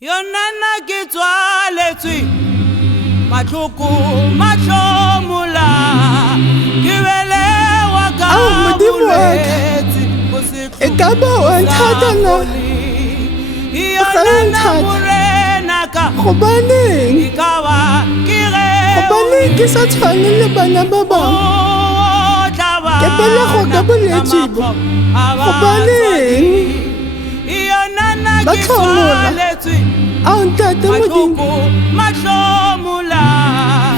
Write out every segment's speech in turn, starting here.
Yonana ke tswaletswe matlhoko matlhomula ke belewa ka bolwetse e ka ba wa nthata na Yonana morena ka gobaneng ke sa tshwane le bana ba bangwe ke belegwa ka bolwetse bo gobaneng ba tlhomola a ntate Modimo matlhomula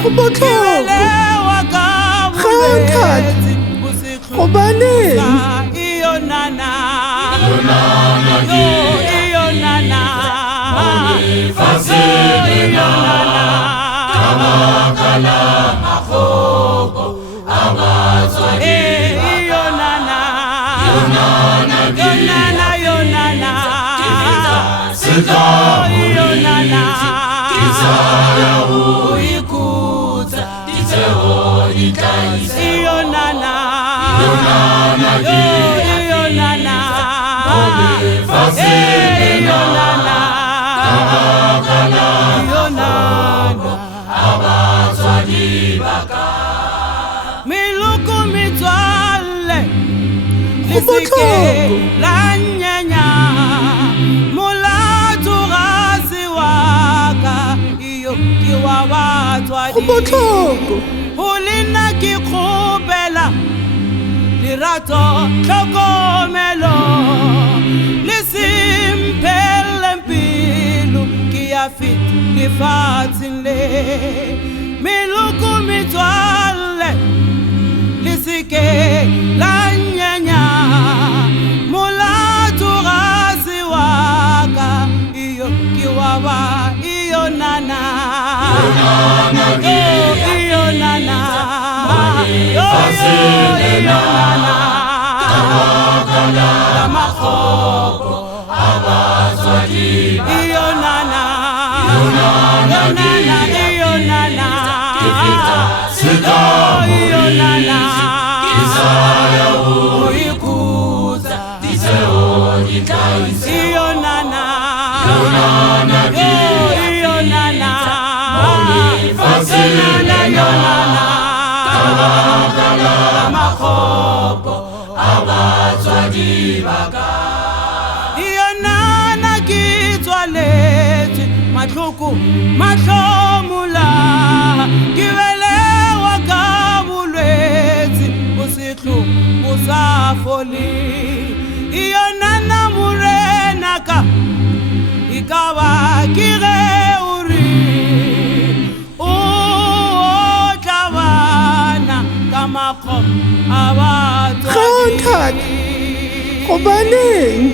go botlhoko ga o nthata gobaneng Yonana Miluku mitswale lisike la nyanya mulatu gasi waka iyo kiwa go botlhoko ulina ki khopela lirato tlhokomelo lisimpele mpilo kiafit lifatsile miluku mitswale lisike la nyanya mulatu gasi waka iyo kiwawa iyo nana iyo nana iyo nana Kamakoko abazwadi iyo nana iyo nana iyo nana Isaya uyikuza iyo nana iyo nana Kamakoko abazwadi baka iyo nana kitswaletse matlhoko matlhomula ke belewa ka bolwetse bo setlho bo sa fole iyo nana morena ka ikaba ke ge o re o tla bana ka makgo a batho gobaneng